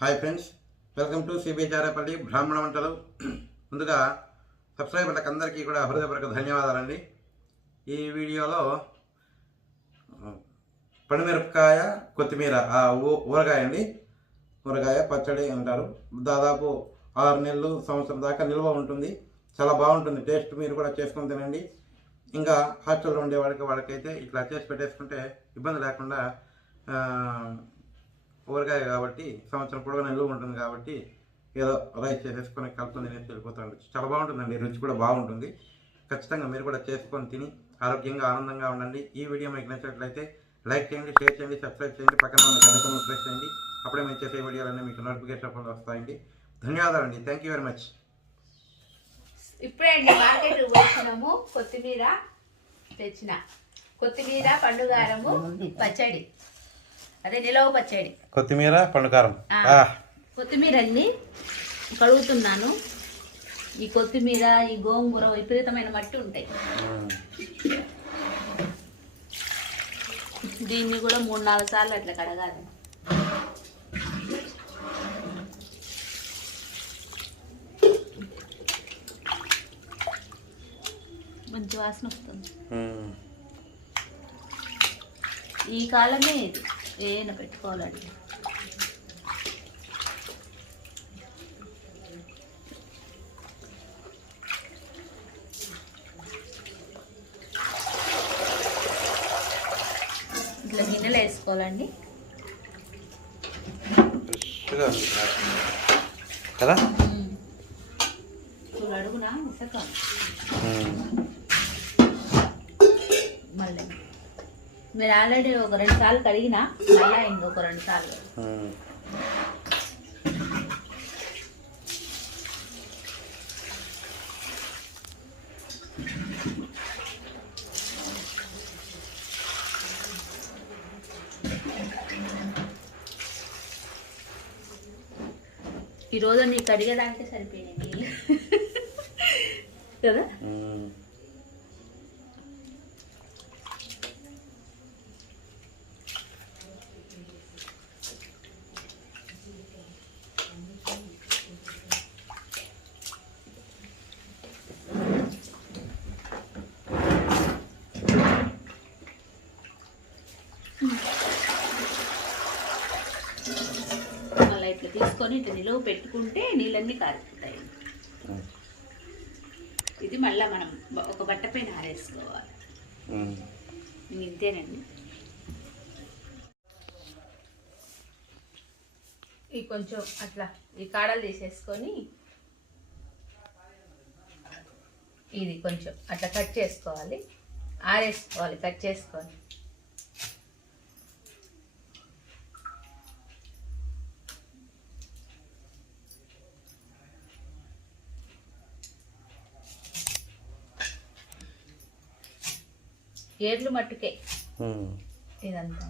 Hi friends, welcome to cbcharepalli బ్రాహ్మణవంటలు. ముందుగా సబ్స్క్రైబర్లకు అందరికీ కూడా హృదయపూర్వక ధన్యవాదాలండి. ఈ వీడియోలో పండుమిరపకాయ, కొత్తిమీర ఊరగాయ అండి. ఊరగాయ పచ్చడి అంటారు. దాదాపు 6 నెలలు, సంవత్సరం దాకా నిల్వ ఉంటుంది. చాలా బాగుంటుంది టేస్ట్. మీరు కూడా చేసుకొని తినండి. ఇంకా హాస్టల్లో ఉండే వాళ్ళకైతే ఇట్లా చేసి పెట్టేసుకుంటే ఇబ్బంది లేకుండా ఊరగాయ కాబట్టి సంవత్సరం పొడవునా నిల్వ ఉంటుంది కాబట్టి ఏదో రైస్ చేసేసుకొని కలుపుకొని తినేసి వెళ్ళిపోతాడు. చాలా బాగుంటుందండి, రుచి కూడా బాగుంటుంది. ఖచ్చితంగా మీరు కూడా చేసుకొని తిని ఆరోగ్యంగా ఆనందంగా ఉండండి. ఈ వీడియో మీకు నచ్చినట్లయితే లైక్ చేయండి, షేర్ చేయండి, సబ్స్క్రైబ్ చేయండి, పక్కన ఉన్న గంట సింబల్ ప్రెస్ చేయండి. అప్పుడే మేము చేసే వీడియోలన్నీ మీకు నోటిఫికేషన్ వస్తాయండి. ధన్యవాదాలండి. Thank you very much. ఇప్పుడే అండి మార్కెట్ వచ్చినాము. కొత్తిమీర తెచ్చిన, కొత్తిమీర పండుగారము పచ్చడి, అదే నిలవ పచ్చడి, కొత్తిమీర పండుకారం. కొత్తిమీర అండి కడుగుతున్నాను. ఈ కొత్తిమీర, ఈ గోంగూర విపరీతమైన మట్టి ఉంటాయి. దీన్ని కూడా 3-4 సార్లు అట్లా కడగాలి. మంచి వాసన వస్తుంది. ఈ కాలమే ఇది ఏమైనా పెట్టుకోవాలండి. ఇట్లా గిన్నెలు వేసుకోవాలండి కదా. చూడు అడుగునా ఇసక మళ్ళీ మీరు ఆల్రెడీ ఒక 2 సార్లు కడిగినా, మళ్ళీ ఇంకొక 2 సార్లు. ఈరోజు నీ కడిగేదానికి సరిపోయినాయి కదా. మళ్ళీ ఇట్లా తీసుకొని ఇట్లా నిలువ పెట్టుకుంటే నీళ్ళన్నీ కారిపోతాయి. ఇది మళ్ళీ మనం ఒక బట్ట పైన ఆరేసుకోవాలి. ఇంతేనండి. ఈ కొంచెం అట్లా ఈ కాడలు తీసేసుకొని ఇది కొంచెం అట్లా కట్ చేసుకోవాలి, ఆరేసుకోవాలి. కట్ చేసుకొని ఏర్లు మట్టుకే ఇదంతా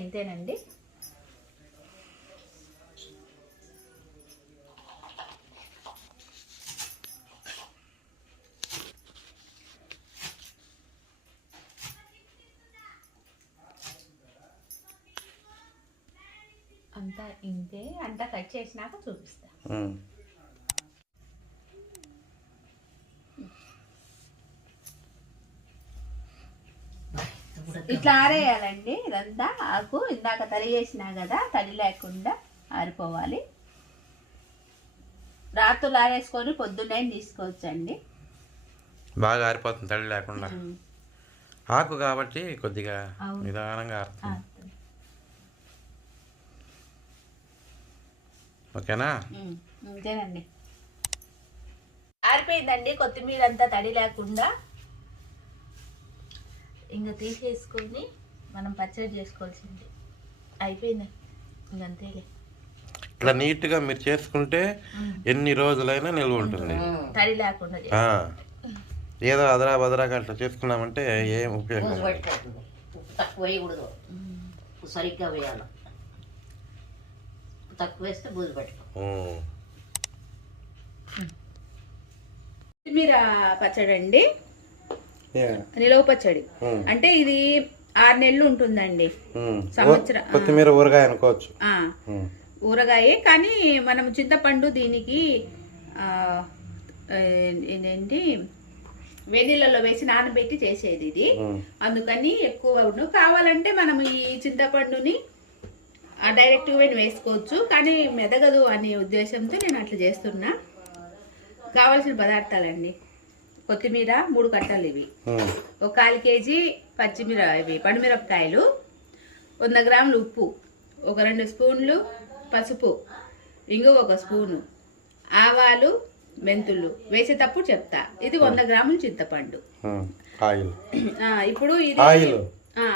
ఇంతేనండి. అంతా కట్ చేసినాక చూపిస్తా. ఇట్లా ఆరేయాలండి. ఇదంతా ఆకు ఇందాక తడి చేసినా కదా, తడి లేకుండా ఆరిపోవాలి. రాత్రులు ఆరేసుకొని పొద్దున్నే తీసుకోవచ్చండి. బాగా ఆరిపోతుంది తడి లేకుండా. ఆకు కాబట్టి కొద్దిగా నిదానంగా ఆరుతుంది. ఓకేనా? అంతేనండి. ఆరిపోయిందండి కొత్తిమీర అంతా తడి లేకుండా. ఇంకా తీసేసుకొని మనం పచ్చడి చేసుకోవాల్సింది అయిపోయింది. ఇంకంతేలే. ఇట్లా నీట్గా మీరు చేసుకుంటే ఎన్ని రోజులైనా నిల్వ ఉంటుంది, తడి లేకుండా. ఏదో అదరా బదరాగా అట్లా చేసుకున్నామంటే ఏం ఉపయోగం. తక్కువ వేయకూడదు, సరిగ్గా వేయాలి. తక్కువ వేస్తే బూజు పెట్టుకో. కొత్తిమీర పచ్చడి అండి, నిలవ పచ్చడి. అంటే ఇది 6 నెలలు ఉంటుందండి. సంవత్సరం. కొత్తిమీర ఊరగాయ అనుకోవచ్చు. ఊరగాయ, కానీ మనం చింతపండు దీనికి ఏంటి వేడిలలో వేసి నానబెట్టి చేసేది ఇది. అందుకని ఎక్కువ కావాలంటే మనం ఈ చింతపండుని డైరెక్ట్గా వేసుకోవచ్చు, కానీ మెదగదు అనే ఉద్దేశంతో నేను అట్లా చేస్తున్నా. కావాల్సిన పదార్థాలండి: కొత్తిమీర 3 కట్టలు, ఇవి 1/4 కేజీ పండుమిరపకాయలు, 100 గ్రాములు ఉప్పు, 2 స్పూన్లు పసుపు, ఇంగు 1 స్పూను, ఆవాలు, మెంతులు వేసేటప్పుడు చెప్తా. ఇది 100 గ్రాములు చింతపండు. ఇప్పుడు ఇది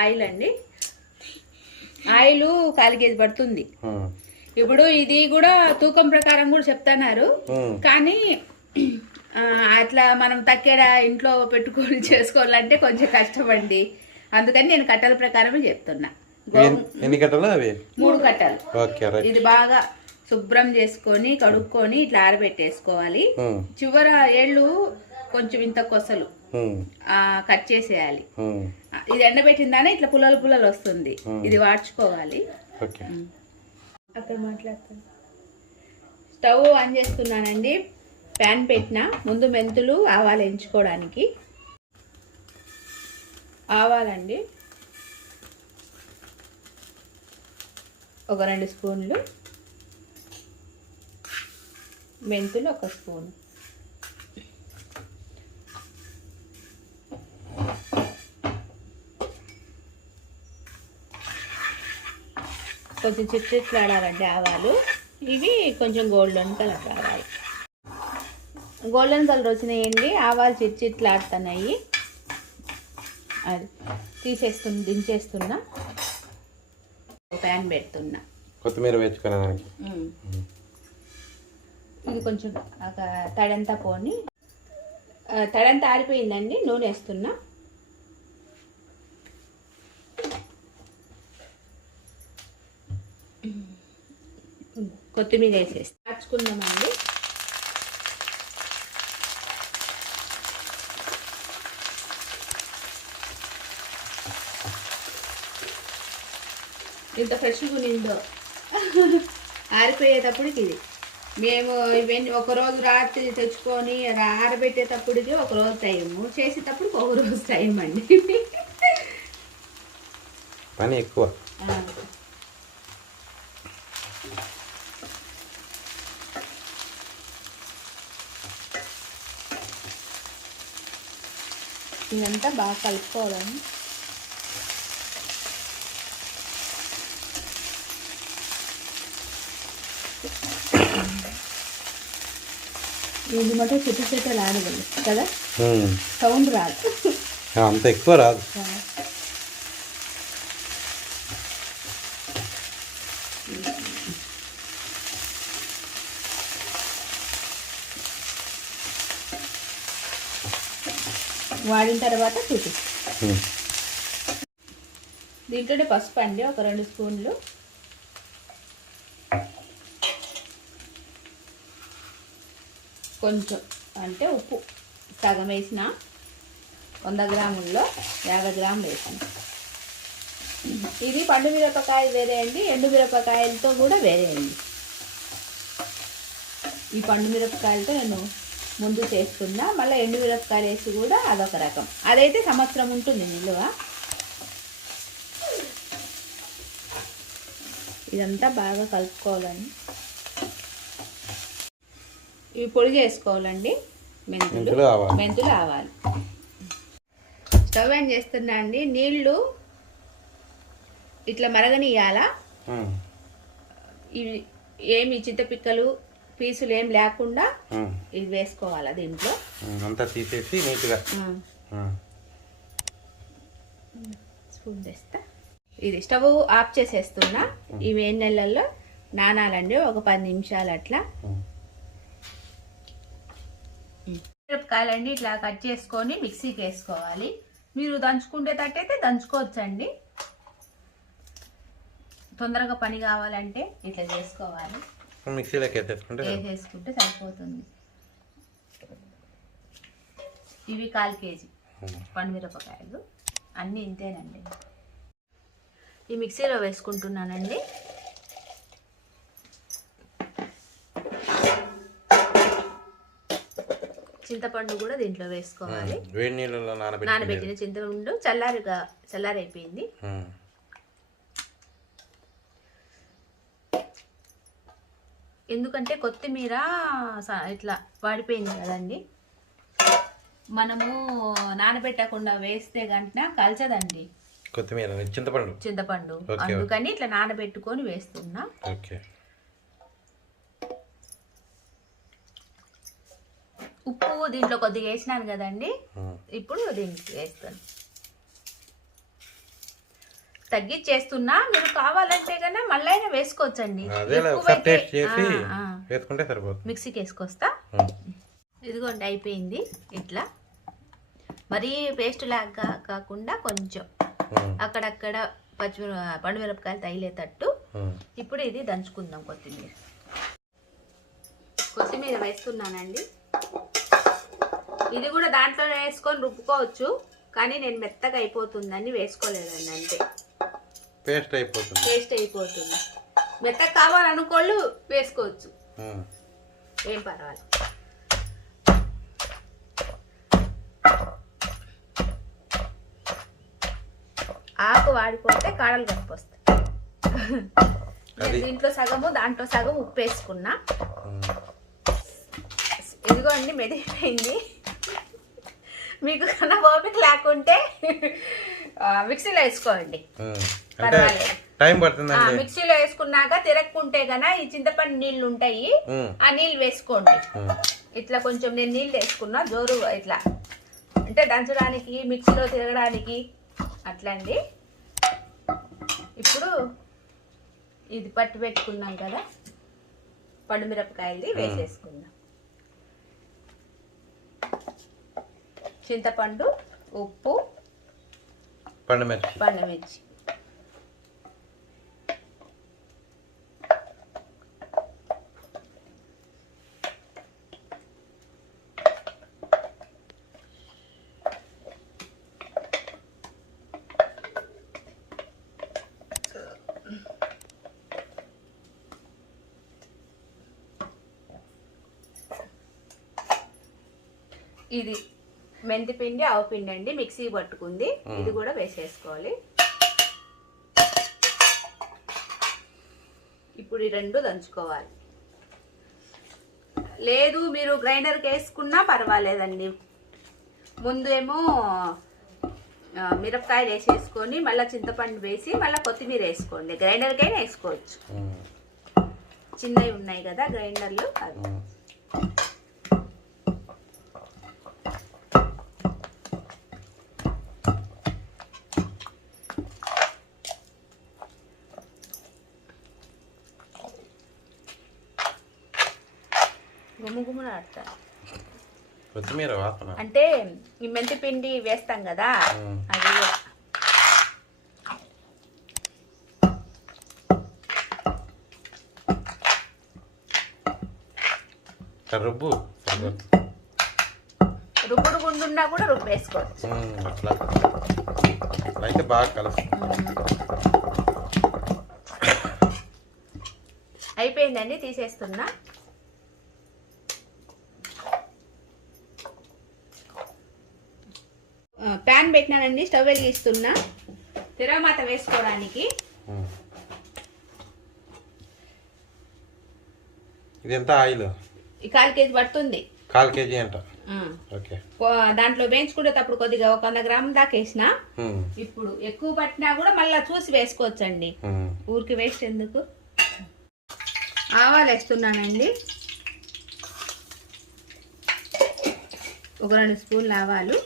ఆయిల్ అండి. ఆయిల్ 1/4 కేజీ పడుతుంది. ఇప్పుడు ఇది కూడా తూకం ప్రకారం కూడా చెప్తున్నారు, కానీ అట్లా మనం తక్కేడ ఇంట్లో పెట్టుకొని చేసుకోవాలంటే కొంచెం కష్టమండి. అందుకని నేను కట్టల ప్రకారమే చెప్తున్నా. ఎన్ని కట్టలు? అవి 3 కట్టలు. ఇది బాగా శుభ్రం చేసుకొని కడుక్కొని ఇట్లా ఆరబెట్టేసుకోవాలి. చివర ఏళ్ళు కొంచెం ఇంత కొసలు కట్ చేసేయాలి. ఇది ఎండబెట్టిందానే ఇట్లా పుల్లలు వస్తుంది. ఇది వాడ్చుకోవాలి. అక్కడ మాట్లాడుతాను. స్టవ్ ఆన్ చేస్తున్నానండి. ప్యాన్ పెట్టిన ముందు మెంతులు ఆవాలు ఎంచుకోవడానికి. ఆవాలండి 2 స్పూన్లు, మెంతులు 1 స్పూన్, కొంచెం చిట్లాడాలండి ఆవాలు. ఇవి కొంచెం గోల్డెన్ కలర్ రావాలి. గోల్డెన్ కలర్ వచ్చినాయండి. ఆవాలు చిట్లాడుతున్నాయి. అది దించేస్తున్నా. ప్యాన్ పెడుతున్నా. కొత్తిమీర వేసుకోవడానికి. ఇది కొంచెం తడంతా పోని, తడంతా ఆరిపోయిందండి. నూనె వేస్తున్నా. కొత్తిమీర వేసేసి కాచుకుందామండి. ఇంత ఫ్రెష్గా నిందో ఆరిపోయేటప్పటికి ఇది మేము ఇవన్నీ 1 రోజు రాత్రి తెచ్చుకొని ఆరబెట్టేటప్పటికి 1 రోజు టైము, చేసేటప్పటికి 1 రోజు టైం అండి. పని ఎక్కువ. ఇదంతా బాగా కలుపుకోవాలని. ఇది మటు చెట్టు లాడగలదు కదా, సౌండ్ రాదు, అంత ఎక్కువ రాదు. వాడిన తర్వాత చూపిస్తాం. దీంట్లోనే పసుపు అండి 2 స్పూన్లు, కొంచెం అంటే ఉప్పు సగం వేసిన, 100 గ్రాముల్లో 50 గ్రాములు వేసిన. ఇది పండు మిరపకాయ వేరే అండి, ఎండు మిరపకాయలతో కూడా వేరే అండి. ఈ పండు మిరపకాయలతో నేను ముందు చేసుకున్నా, మళ్ళీ ఎండు మిరపకాయలు వేసి కూడా అదొక రకం. అదైతే సంవత్సరం ఉంటుంది నిలువ. ఇదంతా బాగా కలుపుకోవాలండి. ఇవి పొడి చేసుకోవాలండి. మెంతులు ఆవాలు. స్టవ్ ఆన్ చేస్తున్నా అండి. నీళ్ళు ఇట్లా మరగనియాలా. ఇవి ఏమి చింతపిక్కలు పీసులు ఏం లేకుండా ఇది వేసుకోవాలా. దీంట్లో అంతా తీసేసి నీట్గా స్పూన్ తెస్తా. ఇది స్టవ్ ఆఫ్ చేసేస్తున్నా. ఈ వేడి నెలల్లో నానాలండి 10 నిమిషాలు అట్లా. మిరపకాయలండి ఇట్లా కట్ చేసుకొని మిక్సీకి వేసుకోవాలి. మీరు దంచుకుంటే తట్టయితే దంచుకోవచ్చండి. తొందరగా పని కావాలంటే ఇట్లా చేసుకోవాలి. మిక్సీలోకి వేసేసుకుంటే సరిపోతుంది. ఇవి 1/4 కేజీ పండుమిరపకాయలు. అన్నీ ఇంతేనండి. ఈ మిక్సీలో వేసుకుంటున్నానండి. చింతపండు కూడా దీంట్లో వేసుకోవాలి. వేడి నీళ్ళలో నానబెట్టిన చింతపండు చల్లారైపోయింది. ఎందుకంటే కొత్తిమీర ఇట్లా వాడిపోయింది కదండి, మనము నానబెట్టకుండా వేస్తే గంట కలచదండి కొత్తిమీర చింతపండు. అందుకని ఇట్లా నానబెట్టుకొని వేస్తున్నా. ఉప్పు దీంట్లో కొద్దిగా వేసినాను కదండి, ఇప్పుడు దీనికి వేస్తాను. తగ్గించేస్తున్నా, మీరు కావాలంటే కన్నా మళ్ళీ అయినా వేసుకోవచ్చండి. మిక్సీకి వేసుకొస్తా. ఇదిగోండి అయిపోయింది. ఇట్లా మరీ పేస్ట్ లాగా కాకుండా కొంచెం అక్కడక్కడ పండుమిరపకాయలు తగిలేటట్టు. ఇప్పుడు ఇది దంచుకుందాం. కొత్తిమీర వేస్తున్నానండి. ఇది కూడా దాంట్లో వేసుకొని రుబ్బుకోవచ్చు, కానీ నేను మెత్తగా అయిపోతుందని వేసుకోలేదండి. అంతే, పేస్ట్ అయిపోతుంది. మెత్తగా కావాలనుకోళ్ళు వేసుకోవచ్చు, ఏం పర్వాలేదు. ఆకు వాడిపోతే కాడలు కనిపిస్తాయి. దీంట్లో సగము దాంట్లో సగం ఉప్పు వేసుకున్నా. ఇదిగో అండి మెదిపోయింది. మీకు కన్నా ఓపిక లేకుంటే మిక్సీలో వేసుకోండి, పర్వాలేదు. మిక్సీలో వేసుకున్నాక తిరగకుంటే గన ఈ చింతపండు నీళ్లు ఉంటాయి, ఆ నీళ్ళు వేసుకోండి. ఇట్లా కొంచెం నేను నీళ్ళు వేసుకున్నా, జోరు ఇట్లా అంటే దంచడానికి, మిక్సీలో తిరగడానికి అట్లా అండి. ఇప్పుడు ఇది పట్టి పెట్టుకున్నాం కదా పండుమిరపకాయలు వేసేసుకుందాం. చింతపండు, ఉప్పు, పండుమిర్చి. ఇది మెంతి పిండి, ఆవు పిండి అండి, మిక్సీ పట్టుకుంది. ఇది కూడా వేసేసుకోవాలి. ఇప్పుడు ఈ రెండు దంచుకోవాలి. లేదు మీరు గ్రైండర్కి వేసుకున్నా పర్వాలేదండి. ముందు ఏమో మిరపకాయలు వేసేసుకొని మళ్ళీ చింతపండు వేసి మళ్ళీ కొత్తిమీర వేసుకోండి. గ్రైండర్కైనా వేసుకోవచ్చు, చిన్నవి ఉన్నాయి కదా గ్రైండర్లు అవి. కొత్తిమీర వాసన అంటే ఈ మెంతి పిండి వేస్తాం కదా, అది రుబ్బుడు గుండున్నా కూడా రుబ్బేసుకోవచ్చు. అయితే బాగా కలుసు. అయిపోయిందండి, తీసేస్తున్నా. ప్యాన్ పెట్టినానండి, స్టవ్ వెలిగిస్తున్నా తిరగమాత వేసుకోవడానికి. ఇది ఎంత ఆయిల్? 1/4 కేజీ పడుతుంది. 1/4 కేజీ అంట. దాంట్లో వేయించుకునేటప్పుడు కొద్దిగా 100 గ్రాముల దాకా వేసిన. ఇప్పుడు ఎక్కువ పట్టినా కూడా మళ్ళీ చూసి వేసుకోవచ్చండి, ఊరికి వేస్ట్ ఎందుకు. ఆవాలు వేస్తున్నానండి, ఒక 2 స్పూన్లు ఆవాలు.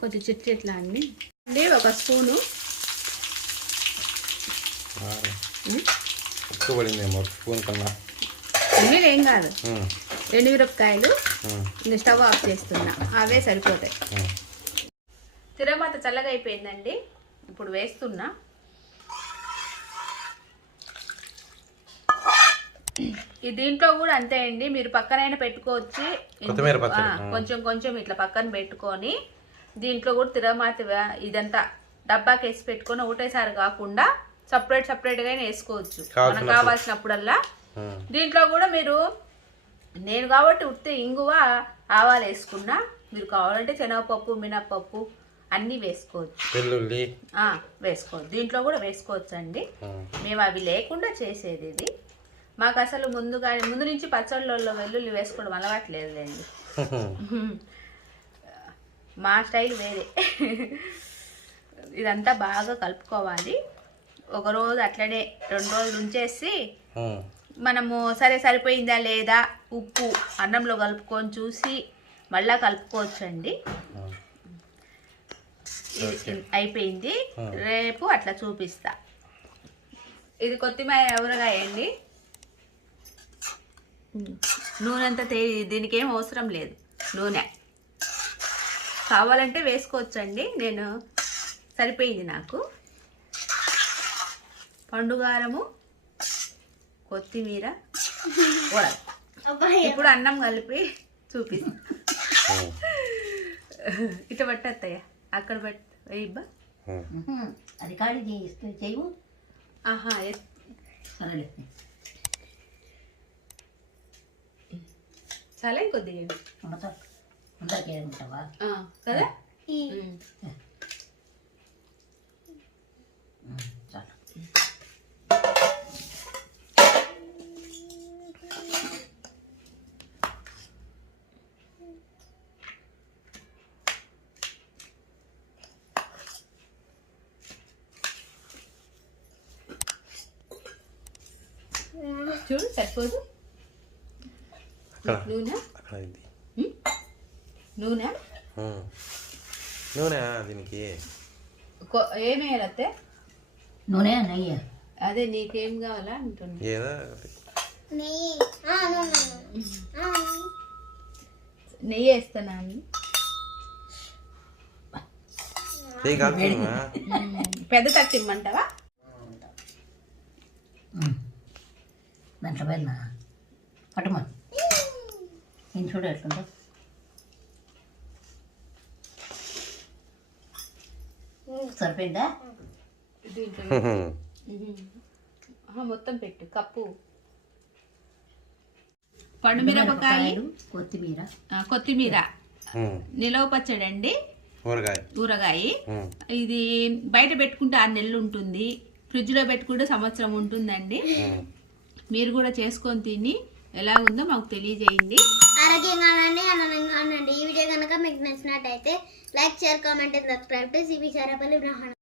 కొంచెం చిట్లా అండి, 1 స్పూను. ఏం కాదు, 2 మిరపకాయలు. ఇంకా స్టవ్ ఆఫ్ చేస్తున్నా, అవే సరిపోతాయి. తిరగమాత చల్లగా అయిపోయిందండి, ఇప్పుడు వేస్తున్నా. దీంట్లో కూడా అంతే అండి, మీరు పక్కనైనా పెట్టుకోవచ్చు. కొత్తిమీర పచ్చడి. కొంచెం కొంచెం ఇట్లా పక్కన పెట్టుకొని దీంట్లో కూడా తిరగమాత ఇదంతా డబ్బాకి వేసి పెట్టుకొని ఒకటేసారి కాకుండా సపరేట్ గా వేసుకోవచ్చు మనకు కావాల్సినప్పుడల్లా. దీంట్లో కూడా మీరు, నేను కాబట్టి ఉత్తి ఇంగువ ఆవాలు వేసుకున్నా, మీరు కావాలంటే శనగపప్పు మినప్పప్పు అన్నీ వేసుకోవచ్చు, వెల్లుల్లి వేసుకోవచ్చు. దీంట్లో కూడా వేసుకోవచ్చు అండి. మేము అవి లేకుండా చేసేది ఇది. మాకు అసలు ముందు నుంచి పచ్చళ్ళలో వెల్లుల్లి వేసుకోవడం అలవాట్లేదులేండి. మా స్టైల్ వేరే. ఇదంతా బాగా కలుపుకోవాలి. ఒక రోజు అట్లనే 2 రోజులు ఉంచేసి మనము సరిపోయిందా లేదా ఉప్పు అన్నంలో కలుపుకొని చూసి మళ్ళా కలుపుకోవచ్చు అండి. అయిపోయింది, రేపు అట్లా చూపిస్తా. ఇది కొత్తిమీర ఊరగాయ అండి. నూనె అంతా దీనికి ఏం అవసరం లేదు, నూనె కావాలంటే వేసుకోవచ్చండి. నేను సరిపోయింది నాకు. పండుగారము, కొత్తిమీర, ఇప్పుడు అన్నం కలిపి చూపిస్తా. ఇట్లా పట్టత్తయ్య, అక్కడ వేయబ్బా. అది కాడి చెయ్యి. సరేలే, చాలా కొద్దిగా అందరికీ ఉంటావా కదా. చాలా చూడు సరిపోదు. నూనె దీనికి ఏమేయాలతే? నూనె నెయ్యి. అదే నీకేం కావాలా అంటున్నా. నెయ్యి వేస్తానా? పెద్ద తట్టిమ్మంటావా? దాంట్లో పోయినా పట్టుమా, నేను చూడ ఎట్లుంటా. సరిపోయిందా? మొత్తం పెట్టు కప్పు. పండుమిరపకాయలు, కొత్తిమీర, నిలవ పచ్చడి అండి, ఊరగాయ. ఇది బయట పెట్టుకుంటే 6 నెలలు ఉంటుంది, ఫ్రిడ్జ్ లో పెట్టుకుంటే సంవత్సరం ఉంటుందండి. మీరు కూడా చేసుకొని తిని ఎలా ఉందో మాకు తెలియజేయండి. ఆరోగ్యంగా ఆనందంగా ఉండండి. ఈ వీడియో కనుక మీకు నచ్చినట్టయితే like, share, comment and subscribe to cbcharepalli.